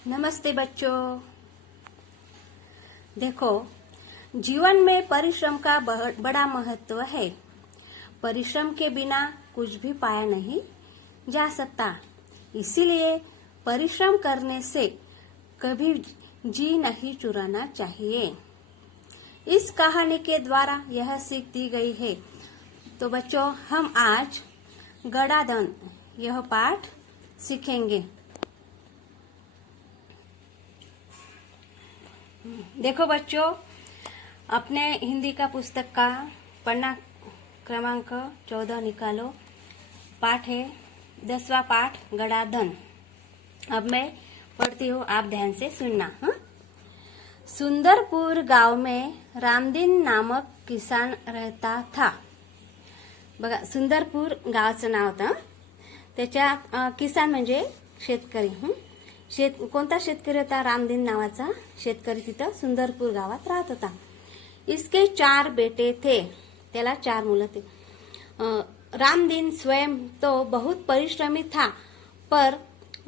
नमस्ते बच्चों। देखो, जीवन में परिश्रम का बड़ा महत्व है। परिश्रम के बिना कुछ भी पाया नहीं जा सकता। इसीलिए परिश्रम करने से कभी जी नहीं चुराना चाहिए। इस कहानी के द्वारा यह सीख दी गई है। तो बच्चों, हम आज गड़ाधन यह पाठ सीखेंगे। देखो बच्चों, अपने हिंदी का पुस्तक का पन्ना क्रमांक 14 निकालो। पाठ है 10वां पाठ गड़ाधन। अब मैं पढ़ती हूँ, आप ध्यान से सुनना। सुंदरपुर गांव में रामदीन नामक किसान रहता था। बघा, सुंदरपूर गावाचं नाव होतं। त्याच्यात किसान म्हणजे शेतकरी। कोणता शेतकरी होता? रामदीन नावाचा शेतकरी तिथं सुंदरपूर गावात राहत होता। इसके 4 बेटे थे, त्याला 4 मुलं थे। रामदीन स्वयं तो बहुत परिश्रमी था, पर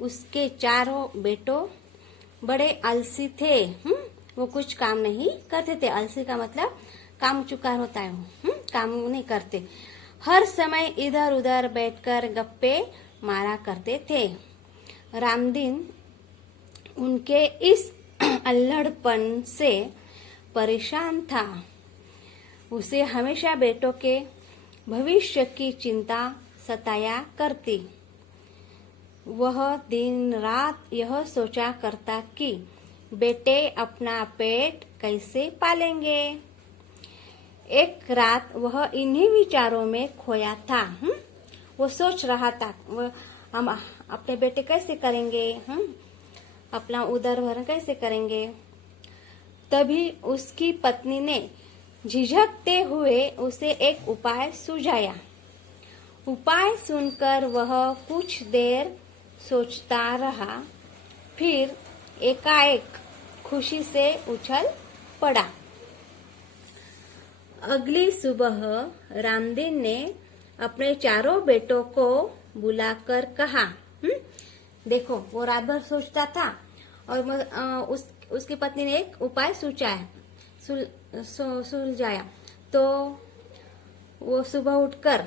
उसके 4 बेटों बड़े आलसी थे। वो कुछ काम नहीं करते थे। आलसी का मतलब काम चुकार होता है। काम नहीं करते। हर समय इधर उधर बैठकर गप्पे मारा करते थे। रामदीन उनके इस अल्हड़पन से परेशान था। उसे हमेशा बेटों के भविष्य की चिंता सताया करती। वह दिन रात यह सोचा करता कि बेटे अपना पेट कैसे पालेंगे। एक रात वह इन्हीं विचारों में खोया था। वो सोच रहा था, हम अपने बेटे कैसे करेंगे, अपना उदर भरण कैसे करेंगे। तभी उसकी पत्नी ने झिझकते हुए उसे एक उपाय सुझाया। उपाय सुनकर वह कुछ देर सोचता रहा, फिर एकाएक खुशी से उछल पड़ा। अगली सुबह रामदीन ने अपने 4 बेटों को बुलाकर कहा। देखो, वो रात भर सोचता था और उसकी पत्नी ने एक उपाय सुलझाया। तो वो सुबह उठकर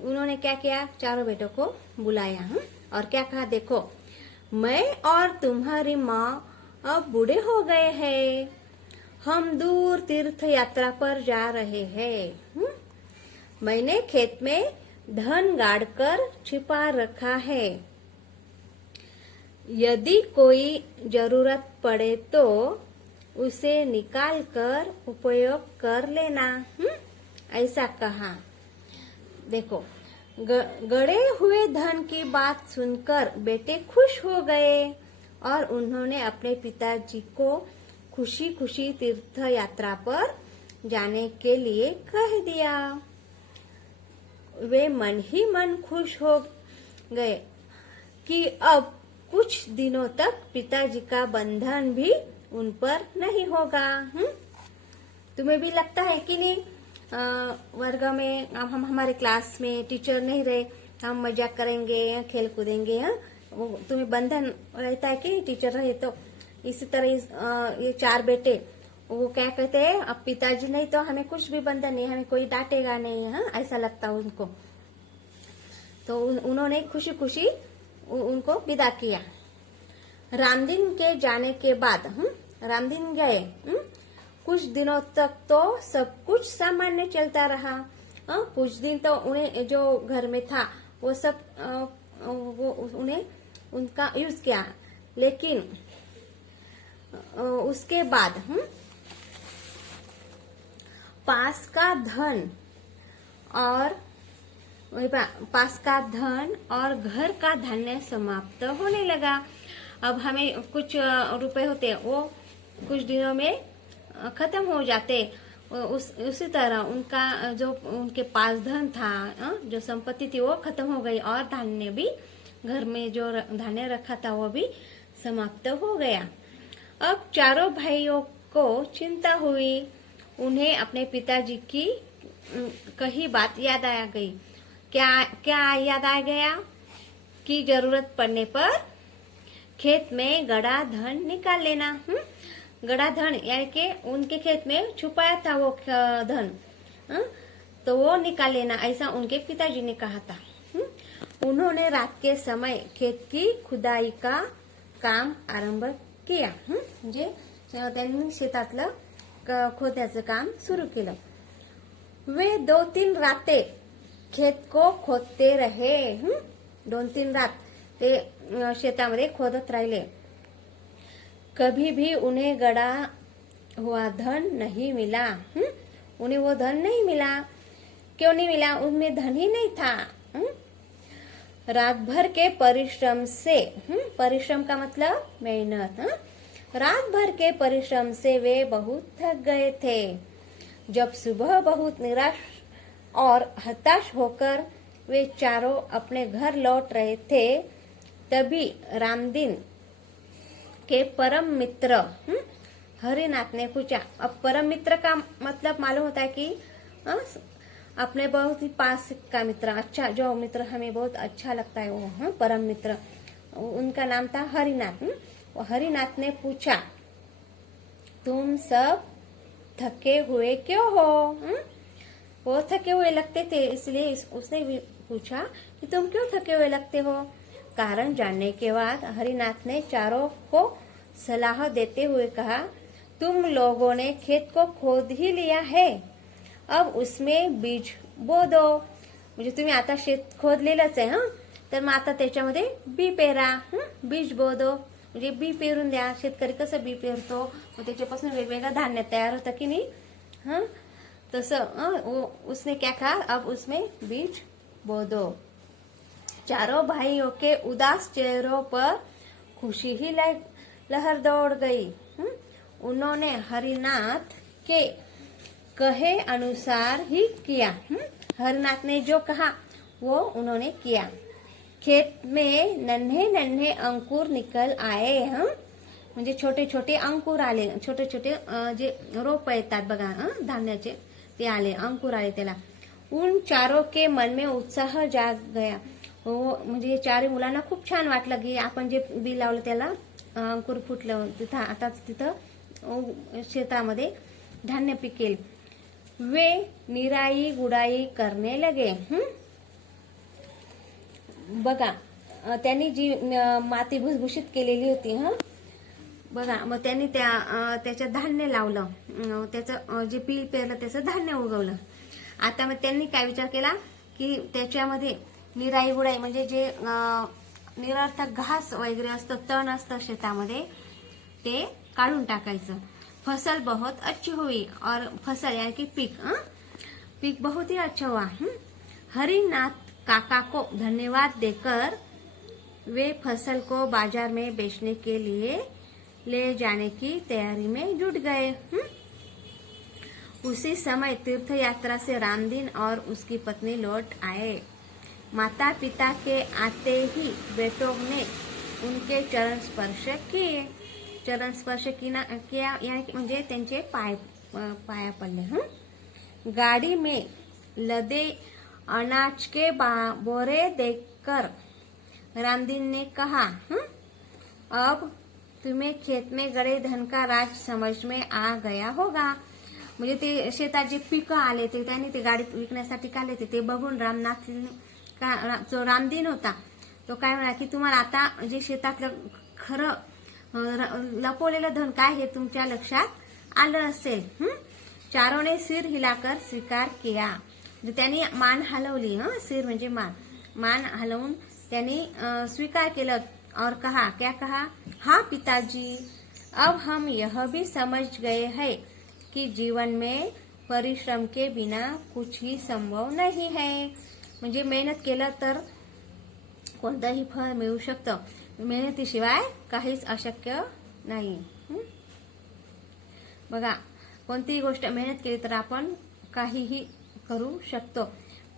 उन्होंने क्या किया? 4 बेटों को बुलाया और क्या कहा? देखो, मैं और तुम्हारी माँ अब बूढ़े हो गए हैं। हम दूर तीर्थ यात्रा पर जा रहे हैं। मैंने खेत में धन गाड़कर छिपा रखा है। यदि कोई जरूरत पड़े तो उसे निकाल कर उपयोग कर लेना। ऐसा कहा। देखो, गड़े हुए धन की बात सुनकर बेटे खुश हो गए और उन्होंने अपने पिताजी को खुशी खुशी तीर्थ यात्रा पर जाने के लिए कह दिया। वे मन ही मन खुश हो गए कि अब कुछ दिनों तक पिताजी का बंधन भी उन पर नहीं होगा। तुम्हें भी लगता है कि नहीं? वर्ग में हम हमारे क्लास में टीचर नहीं रहे, हम मजाक करेंगे, खेल कूदेंगे। तुम्हें बंधन रहता है कि नहीं? टीचर रहे तो इसी तरह ये 4 बेटे वो क्या कहते हैं, अब पिताजी नहीं तो हमें कुछ भी बंधन नहीं, हमें कोई डांटेगा नहीं। ऐसा लगता उनको। तो उन्होंने खुशी खुशी उनको विदा किया। रामदीन के जाने के बाद रामदीन गए। कुछ दिनों तक तो सब कुछ सामान्य चलता रहा। कुछ दिन तो उन्हें जो घर में था वो सब वो उन्हें उनका यूज किया। लेकिन उसके बाद पास का धन और घर का धान्य समाप्त होने लगा। अब हमें कुछ रुपए होते, वो कुछ दिनों में खत्म हो जाते। उसी तरह उनका जो उनके पास धन था, जो संपत्ति थी, वो खत्म हो गई और धान्य भी, घर में जो धान्य रखा था वो भी समाप्त हो गया। अब 4 भाइयों को चिंता हुई। उन्हें अपने पिताजी की कही बात याद आ गई। क्या याद आ गया? कि जरूरत पड़ने पर खेत में गड़ा धन निकाल लेना। गड़ा धन यानी कि उनके खेत में छुपाया था वो धन, तो वो निकाल लेना, ऐसा उनके पिताजी ने कहा था। उन्होंने रात के समय खेत की खुदाई का काम आरंभ किया। म्हणजे त्यांनी शेतातलं खोदायचं काम सुरू केलं। वे 2-3 राते खेत को खोदते रहे। 2-3 रात ते शेतामध्ये खोदत राहिले। कभी भी उन्हें गड़ा हुआ धन नहीं मिला। उन्हें वो धन नहीं मिला। क्यों नहीं मिला? उनमें धन ही नहीं था। रात भर के परिश्रम से, परिश्रम का मतलब मेहनत, रात भर के परिश्रम से वे बहुत थक गए थे। जब सुबह बहुत निराश और हताश होकर वे चारों अपने घर लौट रहे थे, तभी रामदीन के परम मित्र हरिनाथ ने पूछा। अब परम मित्र का मतलब मालूम होता है कि अपने बहुत ही पास का मित्र, अच्छा जो मित्र हमें बहुत अच्छा लगता है वो परम मित्र, उनका नाम था हरिनाथ। हरिनाथ ने पूछा, तुम सब थके हुए क्यों हो? वो थके हुए लगते थे, इसलिए उसने भी पूछा कि तुम क्यों थके हुए लगते हो। कारण जानने के बाद हरिनाथ ने चारों को सलाह देते हुए कहा, तुम लोगों ने खेत को खोद ही लिया है, अब उसमें बीज बो दो। म्हणजे तुम्ही आता शेत खोदलेलंच आहे, तर मग आता त्याच्यामध्ये बी पेरा, बीज बो दो, म्हणजे बी पेरून द्या। शेतकरी कसं बी पेरतो, मग त्याच्यापासून वेगवेगळं धान्य तयार होतं की नाही, तसं उसने क्या कहा, अब उसमें बीज बो दो। चारों भाइयों के उदास चेहरों पर खुशी ही लहर दौड़ गई। उन्होंने हरिनाथ के कहे अनुसार ही किया। हरिनाथ ने जो कहा वो उन्होंने किया। खेत में नन्हे नन्हे अंकुर निकल आए। म्हणजे छोटे छोटे अंकुर आले, छोटे छोटे जे रोप येतात बघा धान्याचे, ते आले, अंकुर आले त्याला। उन चारों के मन में उत्साह जाग गया। हो म्हणजे चारही मुलांना खूप छान वाटलं की आपण जे बी लावलं त्याला अंकुर फुटलं, तिथं आता तिथं शेतामध्ये धान्य पिकेल। वे निराई गुडाई करने लगे। बघा त्यांनी जी माती भुसभुशीत केलेली होती, बघा मग त्यांनी त्याच्यात धान्य लावलं, त्याचं जे पीक पेरलं त्याचं धान्य उगवलं। आता मग त्यांनी काय विचार केला की त्याच्यामध्ये निराई गुडाई म्हणजे जे निरर्थक घास वगैरे असतं, तण असतं शेतामध्ये, ते काढून टाकायचं। फसल बहुत अच्छी हुई और फसल यानी कि पीक बहुत ही अच्छा हुआ। हरिनाथ काका को धन्यवाद देकर वे फसल को बाजार में बेचने के लिए ले जाने की तैयारी में जुट गए। उसी समय तीर्थ यात्रा से रामदीन और उसकी पत्नी लौट आए। माता पिता के आते ही बेटों ने उनके चरण स्पर्श किए। चरण स्पर्श किया यानी म्हणजे त्यांचे पाया पडले। गाड़ी में लदे अनाज के बोरे देखकर रामदीन ने कहा, अब तुम्हें खेत में गड़े धन का राज समझ में आ गया होगा। म्हणजे ते शेतात जे पिकं आले ते त्यांनी ते गाडीत विकण्यासाठी काढले ते बघून जो रामदीन होता तो काय म्हणा की तुम्हाला आता जे शेतातलं खरं लपवलेलं धन काय हे तुमच्या लक्षात आलं असेल। चारों ने सिर हिलाकर स्वीकार किया। त्यांनी मान हलवली, सिर म्हणजे मान हलवून त्यांनी स्वीकार केलं और कहा, क्या कहा, हाँ पिताजी, अब हम यह भी समझ गए हैं कि जीवन में परिश्रम के बिना कुछ ही संभव नहीं है। म्हणजे मेहनत केलं तर कोणतंही फळ मिळू शकतं, मेहनतीशिवाय काहीच अशक्य नाही। बघा कोणतीही गोष्ट मेहनत केली तर आपण काहीही करू शकतो।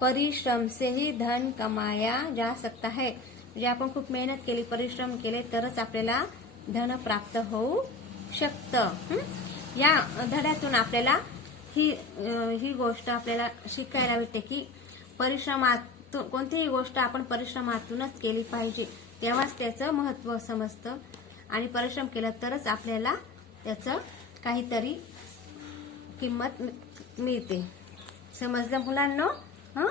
परिश्रम से ही धन कमाया जा सकता है। म्हणजे आपण खूप मेहनत केली, परिश्रम केले तरच आपल्याला धन प्राप्त होऊ शकतं। या धड्यातून आपल्याला ही गोष्ट आपल्याला शिकायला भेटते की परिश्रमातून कोणतीही गोष्ट आपण परिश्रमातूनच केली पाहिजे, तेव्हाच त्याचं महत्त्व समजतं आणि परिश्रम केला तरच आपल्याला त्याचं काहीतरी किंमत मिळते. समजलं मुलांनो? हं?